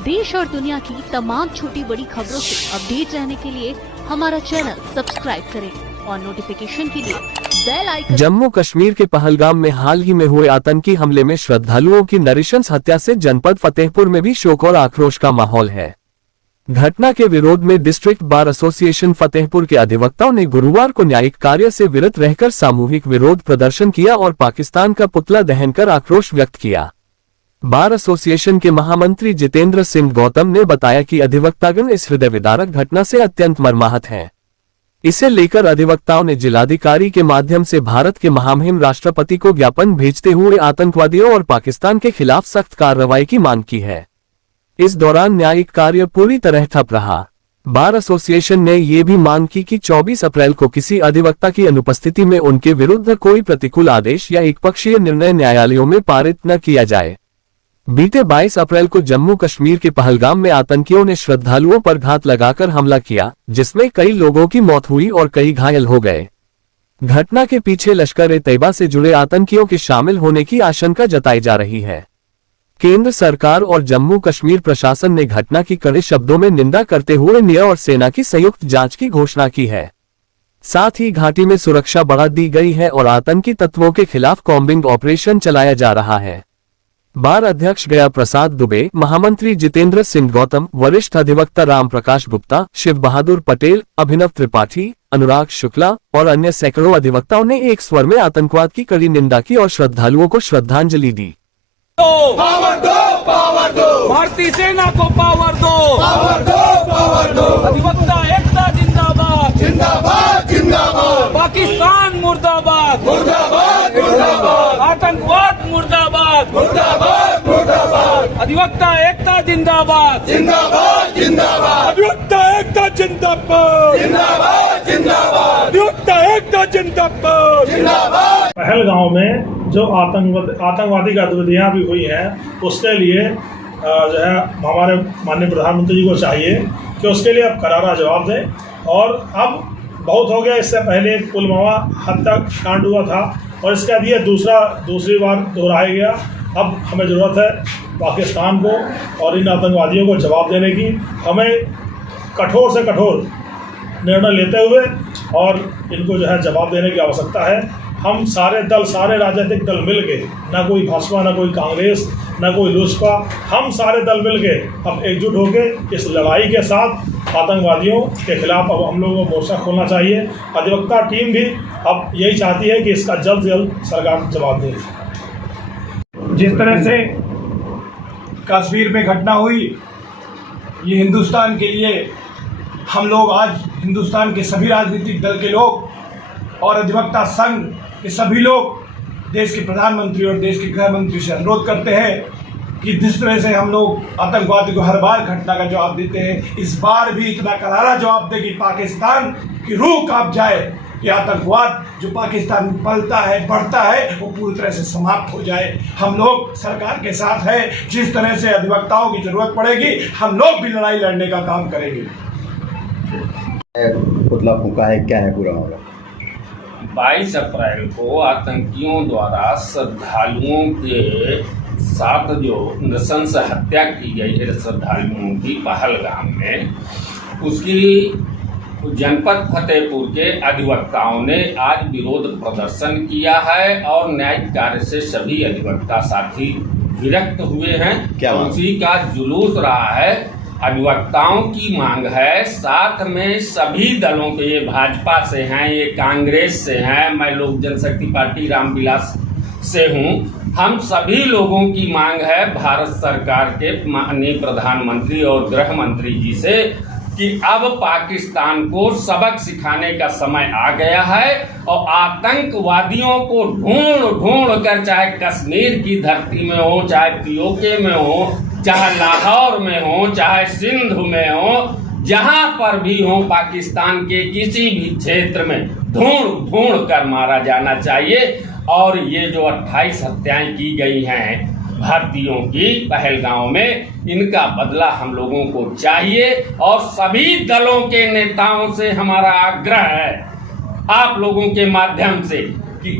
देश और दुनिया की तमाम छोटी बड़ी खबरों से अपडेट रहने के लिए हमारा चैनल सब्सक्राइब करें और नोटिफिकेशन के लिए बेल आइकन। जम्मू कश्मीर के पहलगाम में हाल ही में हुए आतंकी हमले में श्रद्धालुओं की नृशंस हत्या से जनपद फतेहपुर में भी शोक और आक्रोश का माहौल है। घटना के विरोध में डिस्ट्रिक्ट बार एसोसिएशन फतेहपुर के अधिवक्ताओं ने गुरुवार को न्यायिक कार्य से विरत रहकर सामूहिक विरोध प्रदर्शन किया और पाकिस्तान का पुतला दहन कर आक्रोश व्यक्त किया। बार एसोसिएशन के महामंत्री जितेंद्र सिंह गौतम ने बताया कि अधिवक्तागण इस हृदय विदारक घटना से अत्यंत मर्माहत हैं। इसे लेकर अधिवक्ताओं ने जिलाधिकारी के माध्यम से भारत के महामहिम राष्ट्रपति को ज्ञापन भेजते हुए आतंकवादियों और पाकिस्तान के खिलाफ सख्त कार्रवाई की मांग की है। इस दौरान न्यायिक कार्य पूरी तरह ठप रहा। बार एसोसिएशन ने ये भी मांग की कि 24 अप्रैल को किसी अधिवक्ता की अनुपस्थिति में उनके विरुद्ध कोई प्रतिकूल आदेश या एकपक्षीय निर्णय न्यायालयों में पारित न किया जाए। बीते 22 अप्रैल को जम्मू कश्मीर के पहलगाम में आतंकियों ने श्रद्धालुओं पर घात लगाकर हमला किया, जिसमें कई लोगों की मौत हुई और कई घायल हो गए। घटना के पीछे लश्कर-ए-तैयबा से जुड़े आतंकियों के शामिल होने की आशंका जताई जा रही है। केंद्र सरकार और जम्मू कश्मीर प्रशासन ने घटना की कड़े शब्दों में निंदा करते हुए न्याय और सेना की संयुक्त जांच की घोषणा की है। साथ ही घाटी में सुरक्षा बढ़ा दी गई है और आतंकी तत्वों के खिलाफ कॉम्बिंग ऑपरेशन चलाया जा रहा है। बार अध्यक्ष गया प्रसाद दुबे, महामंत्री जितेंद्र सिंह गौतम, वरिष्ठ अधिवक्ता राम प्रकाश गुप्ता, शिव बहादुर पटेल, अभिनव त्रिपाठी, अनुराग शुक्ला और अन्य सैकड़ों अधिवक्ताओं ने एक स्वर में आतंकवाद की कड़ी निंदा की और श्रद्धालुओं को श्रद्धांजलि दी। पावर दो भारतीय सेना को पावर दो अधिवक्ता एकता जिंदाबाद जिंदाबाद जिंदाबाद पाकिस्तान मुर्दाबाद मुर्दाबाद मुर्दाबाद आतंकवाद मुर्दाबाद मुर्दाबाद मुर्दाबाद अधिवक्ता एकता जिंदाबाद जिंदाबाद जिंदाबाद अधिवक्ता एकता जिंदाबाद जिंदाबाद जिंदाबाद अधिवक्ता एकता जिंदाबाद जिंदाबाद। पहलगांव में जो आतंकवादी गतिविधियां भी हुई हैं, उसके लिए जो है हमारे माननीय प्रधानमंत्री जी को चाहिए कि उसके लिए अब करारा जवाब दें। और अब बहुत हो गया, इससे पहले पुलवामा हत्याकांड हुआ था और इसके बाद ये दूसरी बार दोहराया गया। अब हमें ज़रूरत है पाकिस्तान को और इन आतंकवादियों को जवाब देने की। हमें कठोर से कठोर निर्णय लेते हुए और इनको जो है जवाब देने की आवश्यकता है। हम सारे राजनीतिक दल मिल के, ना कोई भाजपा, ना कोई कांग्रेस, ना कोई लोजपा, हम सारे दल मिल के अब एकजुट होकर इस लड़ाई के साथ आतंकवादियों के खिलाफ अब हम लोगों को मोर्चा खोलना चाहिए। अधिवक्ता टीम भी अब यही चाहती है कि इसका जल्द से जल्द सरकार जवाब दे। जिस तरह से कश्मीर में घटना हुई, ये हिंदुस्तान के लिए हम लोग आज हिंदुस्तान के सभी राजनीतिक दल के लोग और अधिवक्ता संघ के सभी लोग देश के प्रधानमंत्री और देश के गृह मंत्री से अनुरोध करते हैं कि जिस तरह से हम लोग आतंकवादी को हर बार घटना का जवाब देते हैं, इस बार भी इतना करारा जवाब दे कि पाकिस्तान की रूह कांप जाए कि आतंकवाद जो पाकिस्तान में पलता है, बढ़ता है, वो पूरी तरह से समाप्त हो जाए। हम लोग सरकार के साथ हैं। जिस तरह से अधिवक्ताओं की जरूरत पड़ेगी, हम लोग भी लड़ाई लड़ने का काम करेंगे। पुतला फूंका है, क्या है पूरा मामला? 22 अप्रैल को आतंकियों द्वारा श्रद्धालुओं के साथ जो नृशंस हत्या की गई है श्रद्धालुओं की पहलगाम में, उसकी जनपद फतेहपुर के अधिवक्ताओं ने आज विरोध प्रदर्शन किया है और न्यायिक कार्य से सभी अधिवक्ता साथी विरक्त हुए हैं। क्या उसी का जुलूस रहा है। अधिवक्ताओं की मांग है, साथ में सभी दलों के, ये भाजपा से हैं, ये कांग्रेस से हैं, मैं लोक जनशक्ति पार्टी रामविलास से हूँ, हम सभी लोगों की मांग है भारत सरकार के माननीय प्रधानमंत्री और गृह मंत्री जी से कि अब पाकिस्तान को सबक सिखाने का समय आ गया है और आतंकवादियों को ढूंढ कर, चाहे कश्मीर की धरती में हो, चाहे पीओके में हो, चाहे लाहौर में हो, चाहे सिंध में हो, जहां पर भी हो, पाकिस्तान के किसी भी क्षेत्र में ढूंढ कर मारा जाना चाहिए। और ये जो 28 हत्याएं की गई हैं भारतीयों की पहलगांव में, इनका बदला हम लोगों को चाहिए। और सभी दलों के नेताओं से हमारा आग्रह है, आप लोगों के माध्यम से कि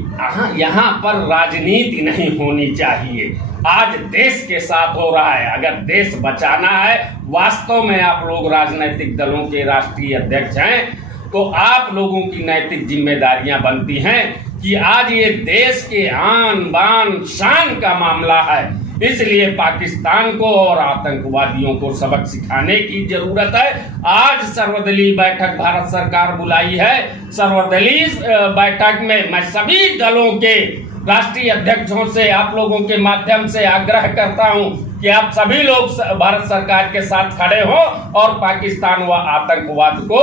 यहाँ पर राजनीति नहीं होनी चाहिए। आज देश के साथ हो रहा है, अगर देश बचाना है, वास्तव में आप लोग राजनीतिक दलों के राष्ट्रीय अध्यक्ष हैं, तो आप लोगों की नैतिक जिम्मेदारियां बनती हैं कि आज ये देश के आन बान शान का मामला है, इसलिए पाकिस्तान को और आतंकवादियों को सबक सिखाने की जरूरत है। आज सर्वदलीय बैठक भारत सरकार बुलाई है। सर्वदलीय बैठक में मैं सभी दलों के राष्ट्रीय अध्यक्षों से आप लोगों के माध्यम से आग्रह करता हूं कि आप सभी लोग भारत सरकार के साथ खड़े हों और पाकिस्तान व आतंकवाद को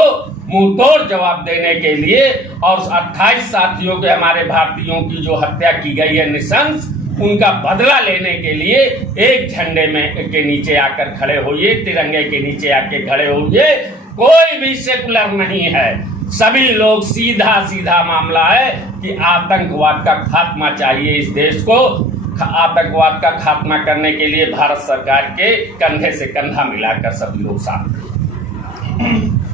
मुंहतोड़ जवाब देने के लिए, और 28 साथियों के हमारे भारतीयों की जो हत्या की गई है निशंस, उनका बदला लेने के लिए एक झंडे में के नीचे आकर खड़े होइए, तिरंगे के नीचे आके खड़े होइए। कोई भी सेकुलर नहीं है, सभी लोग सीधा मामला है कि आतंकवाद का खात्मा चाहिए इस देश को। आतंकवाद का खात्मा करने के लिए भारत सरकार के कंधे से कंधा मिलाकर सभी लोग साथ हैं।